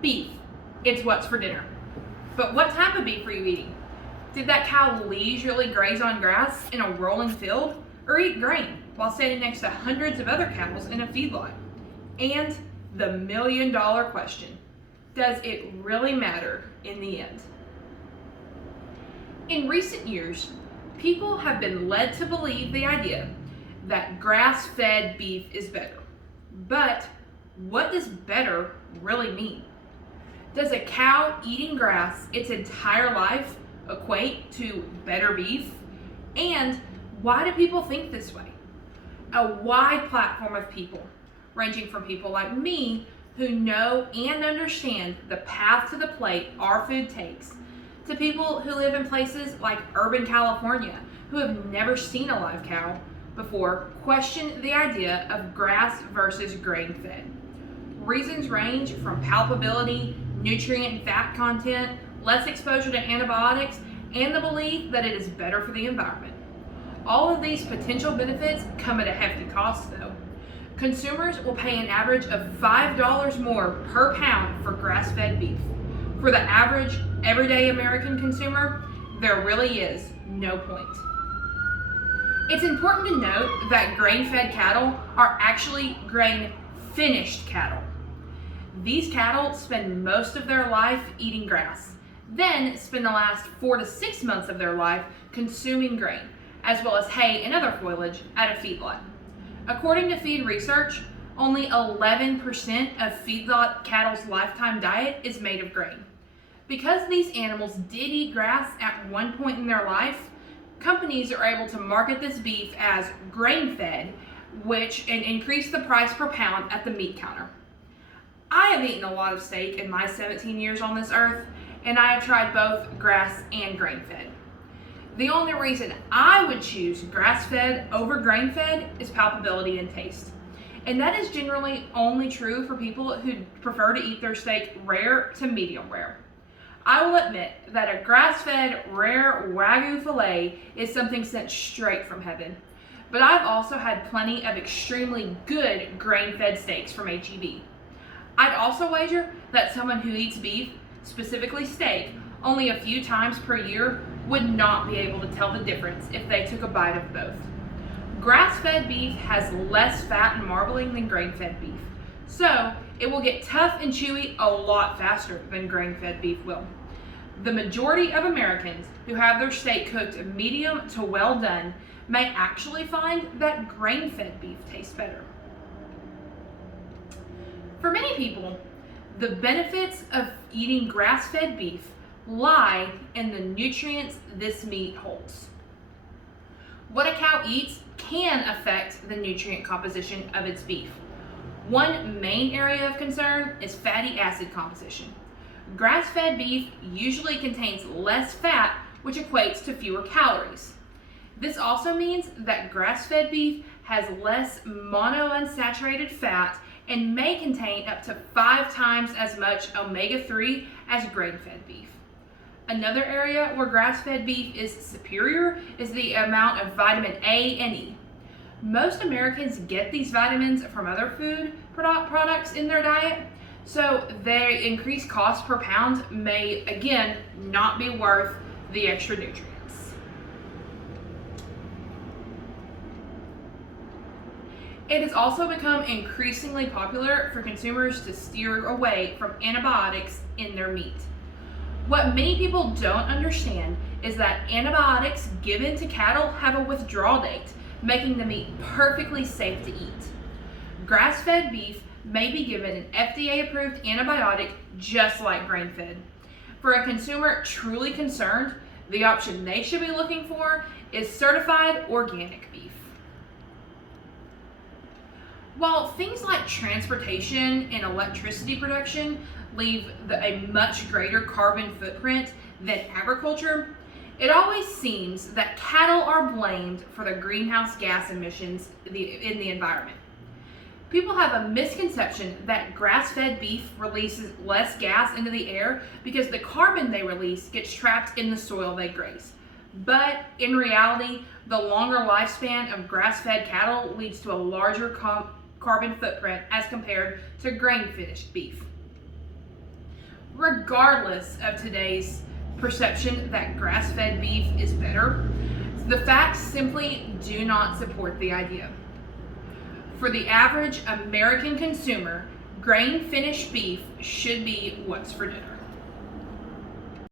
Beef. It's what's for dinner. But what type of beef are you eating? Did that cow leisurely graze on grass in a rolling field, or eat grain while standing next to hundreds of other cows in a feedlot? And the million-dollar question, does it really matter in the end? In recent years, people have been led to believe the idea that grass-fed beef is better. But what does better really mean? Does a cow eating grass its entire life equate to better beef? And why do people think this way? A wide platform of people, ranging from people like me who know and understand the path to the plate our food takes, to people who live in places like urban California who have never seen a live cow before, question the idea of grass versus grain-fed. Reasons range from palpability, nutrient and fat content, less exposure to antibiotics, and the belief that it is better for the environment. All of these potential benefits come at a hefty cost though. Consumers will pay an average of $5 more per pound for grass-fed beef. For the average, everyday American consumer, there really is no point. It's important to note that grain-fed cattle are actually grain-finished cattle. These cattle spend most of their life eating grass, then spend the last 4 to 6 months of their life consuming grain, as well as hay and other foliage at a feedlot. According to Feed Research, only 11% of feedlot cattle's lifetime diet is made of grain. Because these animals did eat grass at one point in their life, companies are able to market this beef as grain-fed, which and increase the price per pound at the meat counter. I have eaten a lot of steak in my 17 years on this earth, and I have tried both grass and grain-fed. The only reason I would choose grass-fed over grain-fed is palpability and taste. And that is generally only true for people who prefer to eat their steak rare to medium rare. I will admit that a grass-fed rare Wagyu filet is something sent straight from heaven. But I've also had plenty of extremely good grain-fed steaks from H-E-B. I'd also wager that someone who eats beef, specifically steak, only a few times per year would not be able to tell the difference if they took a bite of both. Grass-fed beef has less fat and marbling than grain-fed beef, so it will get tough and chewy a lot faster than grain-fed beef will. The majority of Americans who have their steak cooked medium to well done may actually find that grain-fed beef tastes better. For many people, the benefits of eating grass-fed beef lie in the nutrients this meat holds. What a cow eats can affect the nutrient composition of its beef. One main area of concern is fatty acid composition. Grass-fed beef usually contains less fat, which equates to fewer calories. This also means that grass-fed beef has less monounsaturated fat and may contain up to 5 times as much omega-3 as grain-fed beef. Another area where grass-fed beef is superior is the amount of vitamin A and E. Most Americans get these vitamins from other food products in their diet, so their increased cost per pound may, again, not be worth the extra nutrients. It has also become increasingly popular for consumers to steer away from antibiotics in their meat. What many people don't understand is that antibiotics given to cattle have a withdrawal date, making the meat perfectly safe to eat. Grass-fed beef may be given an FDA-approved antibiotic just like grain-fed. For a consumer truly concerned, the option they should be looking for is certified organic beef. While things like transportation and electricity production leave a much greater carbon footprint than agriculture, it always seems that cattle are blamed for the greenhouse gas emissions in the environment. People have a misconception that grass-fed beef releases less gas into the air because the carbon they release gets trapped in the soil they graze. But in reality, the longer lifespan of grass-fed cattle leads to a larger carbon footprint as compared to grain-finished beef. regardless of today's perception that grass-fed beef is better, the facts simply do not support the idea. For the average American consumer, grain-finished beef should be what's for dinner.